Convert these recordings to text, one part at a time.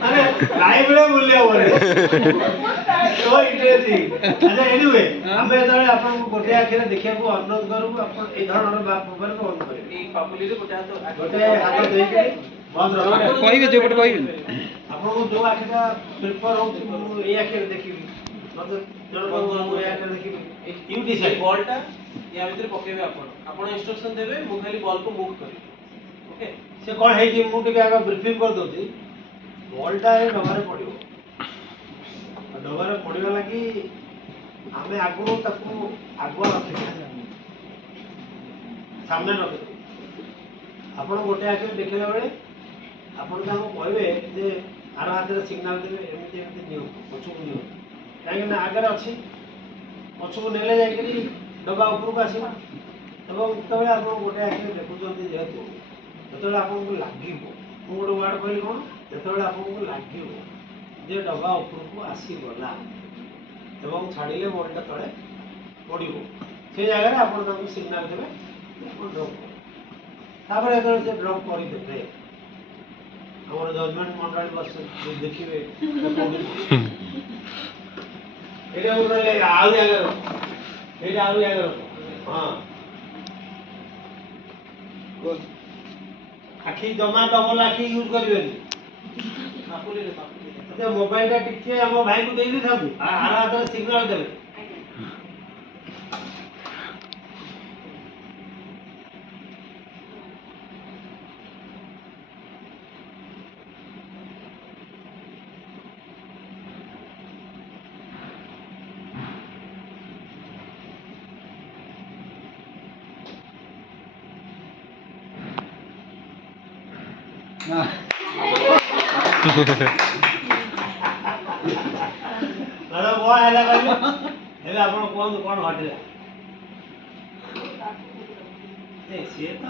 ମାନେ ଲାଇଭରେ ବୁଲିବା ପରେ so interesting ଆଚ୍ଛା anyway ଆମେ ଯେତେବେଳେ ଆପଣଙ୍କୁ ଗୋଟେ ଆଖିରେ ଦେଖିବାକୁ ଅନୁରୋଧ କରିବୁ ଆପଣ ଏଇ ଧରଣର ମୋବାଇଲ ବନ୍ଦ କରିବେ ଏଇ ପାପୁଲିରେ ଗୋଟେ ହାତ ଦେଇକି ବନ୍ଦ ରଖିବେ କହିବେ ଯୋଉପଟେ କହିବେ ଆପଣଙ୍କୁ ଯୋଉ ଆଖିଟା ପ୍ରିଫର ହଉଛି ମୁଁ ଏଇ ଆଖିରେ ଦେଖିବି ମତେ ଜଣ ମୁଁ ଏଇ ଆଖିରେ ଦେଖିବି ୟୁ ଡିସାଇଡ୍ ବଲଟା ୟା ଭିତରେ ପକେଇବେ ଆପଣ ଇନଷ୍ଟ୍ରକ୍ସନ ଦେବେ ମୁଁ ଖାଲି ବଲକୁ ମୁଭ୍ କରିବି ଓକେ ସେ କଣ ହେଇଛି ମୁଁ ଟିକେ ଆଗ ବ୍ରିଫିଂ କରିଦଉଛି ବଲଟା ଏ ଡବାରେ ପଡ଼ିବ ଡବାରେ ପଡ଼ିବା ଲାଗି ଆମେ ଆଗରୁ ତାକୁ ଆଗୁଆ ରଖିବା ସାମ୍ନା ରଖିବା ଆପଣ ଗୋଟେ ଆଖିରେ ଦେଖିଲା ବେଳେ ଆପଣ ତାଙ୍କୁ କହିବେ ଯେ ଆର ହାତରେ ସିଗ୍ନାଲ ଦେବେ ଏମିତି ଏମିତି ନିଅ ପଛକୁ ନିଅ କାହିଁକି ନା ଆଗରେ ଅଛି ପଛକୁ ନେଲେ ଯାଇକରି ଡବା ଉପରକୁ ଆସିବ ଏବଂ ଯେତେବେଳେ ଆପଣ ଗୋଟେ ଆଖିରେ ଦେଖୁଛନ୍ତି ଯେହେତୁ ଯେତେବେଳେ ଆପଣଙ୍କୁ ଲାଗିବ ମୁଁ ଗୋଟେ ୱାର୍ଡ କହିଲି କ'ଣ ଯେତେବେଳେ ଆପଣଙ୍କୁ ଲାଗିବ ଯେ ଡବା ଉପରକୁ ଆସିଗଲା ଏବଂ ଛାଡ଼ିଲେ ବଲଟା ତଳେ ପଡ଼ିବ ସେ ଜାଗାରେ ଆପଣ ତାଙ୍କୁ ସିଗ୍ନାଲ ଦେବେ ଆପଣ ଡ୍ରପ୍ କରିବେ ତାପରେ ଯେତେବେଳେ ସେ ଡ୍ରପ୍ କରିଦେବେ ଆମର ଜଜମେଣ୍ଟ ମଣ୍ଡଳୀ ବସ ଦେଖିବେ ଏଇଟା ଗୋଟେ ଆହୁରି ଆଗରେ ଏଇଟା ଆହୁରି ଆଗରେ ହଁ ଆଖି ଜମା ଡବଲ ଆଖି ୟୁଜ୍ କରିବେନି ମୋବାଇଲଟା ଟିକେ ଆମ ଭାଇକୁ ଦେଇ ଦେଇଥାନ୍ତୁ ଆର ହାତରେ ସିଗ୍ନାଲ ଦେବେ ମ୍ୟାଡ଼ାମ କ'ଣ ହେଲା କହିଲେ ହେଲେ ଆପଣ କୁହନ୍ତୁ କ'ଣ ଘଟିଲା ସିଏ ତ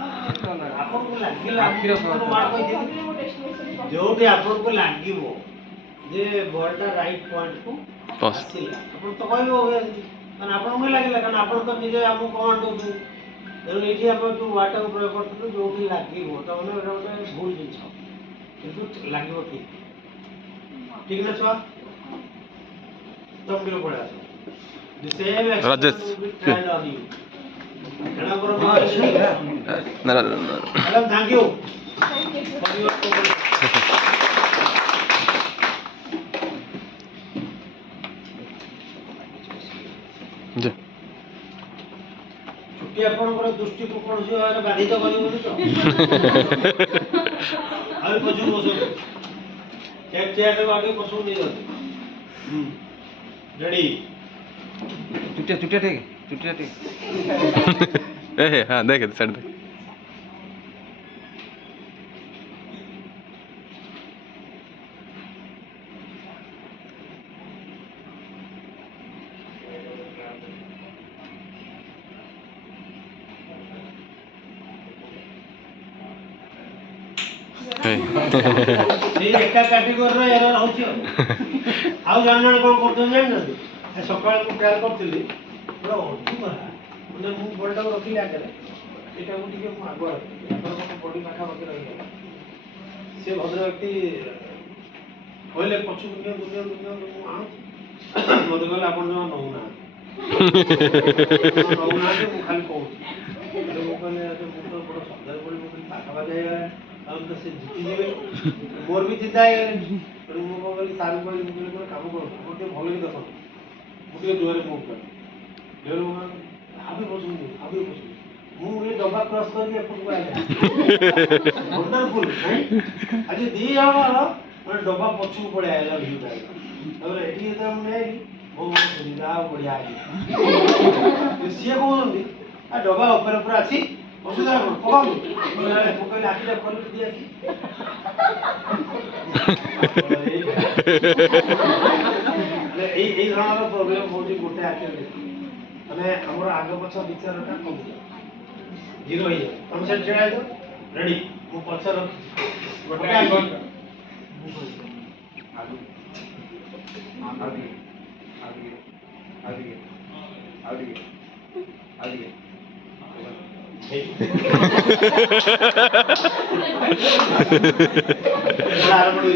ଆପଣଙ୍କୁ ଲାଗିଲା ଯୋଉଠି ଆପଣଙ୍କୁ ଲାଗିବ ଯେ ବଲଟା ରାଇଟ୍ ପଏଣ୍ଟକୁ ଆସିଲା ଆପଣ ତ କହିବେ କାରଣ ଆପଣଙ୍କୁ ଲାଗିଲା କାରଣ ଆପଣ ତ ନିଜେ ଆମକୁ କମାଣ୍ଡ ଦଉଛନ୍ତି ତେଣୁ ଏଇଠି ଆମେ ଯେଉଁ ୱାର୍ଡଟାକୁ ପ୍ରୟୋଗ କରୁଥିଲୁ ଯୋଉଠି ଲାଗିବ ତାମାନେ ଏଇଟା ଗୋଟେ ଭୁଲ ଜିନିଷ କିନ୍ତୁ ଲାଗିବ ଠିକ୍ ଠିକ୍ ନା ଛୁଆ ତମକୁ ପଳେଇ ଆସ Rajesh Madam, thank you. For your ଛୁଟି ଆପଣଙ୍କର ଦୃଷ୍ଟିକୁ କୌଣସି ଭାବରେ ବାଧିତ କରିବନି ତ ଆହୁରି ପଛକୁ ବସନ୍ତୁ ଚେୟାରଟାକୁ ଆଗେ ପଛକୁ ନେଇଯାନ୍ତୁ ରେଡି चुटिया ठीक ए हाँ देखे साइड देख ଏକା କାଟେଗୋରୀର ଏରର ହେଉଛି ଆଉ ଜଣେ ଜଣେ କ'ଣ କରୁଛନ୍ତି ଜାଣିନାହାନ୍ତି ସକାଳେ ମୁଁ ଟ୍ରାଏଲ୍ କରିଥିଲି ପୁରା ଅଧିକ ମାନେ ମୁଁ ବଲଟାକୁ ରଖିଲି ଆଗରେ ଏଇଟାକୁ ଟିକେ ମୁଁ ଆଗୁଆ ରଖିଲି ଆପଣଙ୍କ ବଡି ପାଖାପାଖି ରହିଗଲା ସେ ଭଦ୍ର ବ୍ୟକ୍ତି କହିଲେ ପଛକୁ ନିଅନ୍ତୁ ମୁଁ ଆଣୁଛି ମୋତେ କହିଲେ ଆପଣ ଜମା ନେଉନାହାନ୍ତି ମୁଁ ଖାଲି କହୁଛି ମୁଁ କହିଲେ ମୁଁ ତ ବଡ଼ ସନ୍ଦେହ ପଡ଼ି ମୁଁ କହିଲି ପାଖାପାଖି ହେଇଗଲା ଆଉ ତ ସେ ଜିତିଯିବେ ମୋର ବି ଚିନ୍ତା ହେଇଗଲାଣି ତେଣୁ ମୁଁ କ'ଣ କହିଲି ସାର୍ଙ୍କୁ କହିଲି ମୁଁ କହିଲି କାମ କରନ୍ତୁ ଆପଣ ଟିକେ ଭଲ କି ଦେଖନ୍ତୁ ମୁଁ ଟିକେ ଜୋରରେ ମୁଭ୍ କଲି ଜୋରରେ ମୁଭ୍ କଲି ଆହୁରି ପଛନ୍ତୁ ମୁଁ ଏ ଡବା କ୍ରସ୍ କରିକି ଏପଟକୁ ଆଇଲା ୱଣ୍ଡରଫୁଲ୍ ଆଜି ଦୁଇ ଜଣଙ୍କର ମାନେ ଡବା ପଛକୁ ପଳେଇ ଆଇଲା ଭିୟୁଟା ତାପରେ ଏଠି ଯେତେବେଳେ ମୁଁ ନେଇ ମୋ ମନ ସୁବିଧା ଆଉ ବଢ଼ିଆ ସିଏ କହୁଛନ୍ତି ଆ ଡବା ଉପରେ ପୁରା ଅଛି ଅସୁବିଧା କ'ଣ ପକାନ୍ତୁ ମୁଁ କହିଲି ଆଖିଟା ଖୋଲି ଦିଏ ଆଖି ଏଇ ଧରଣର ପ୍ରୋବ୍ଲେମ ହେଉଛି ଗୋଟେ ଆଖିରେ ମାନେ ଆମର ଆଗ ପଛ ବିଚାରଟା କମିଯାଏ ଜିରୋ ହେଇଯାଏ ତମେ ସେଠି ଛିଡ଼ା ହେଇଯାଅ ରେଡି ମୁଁ ପଛର ଗୋଟେ ଆଖି ଆରମ୍ଭ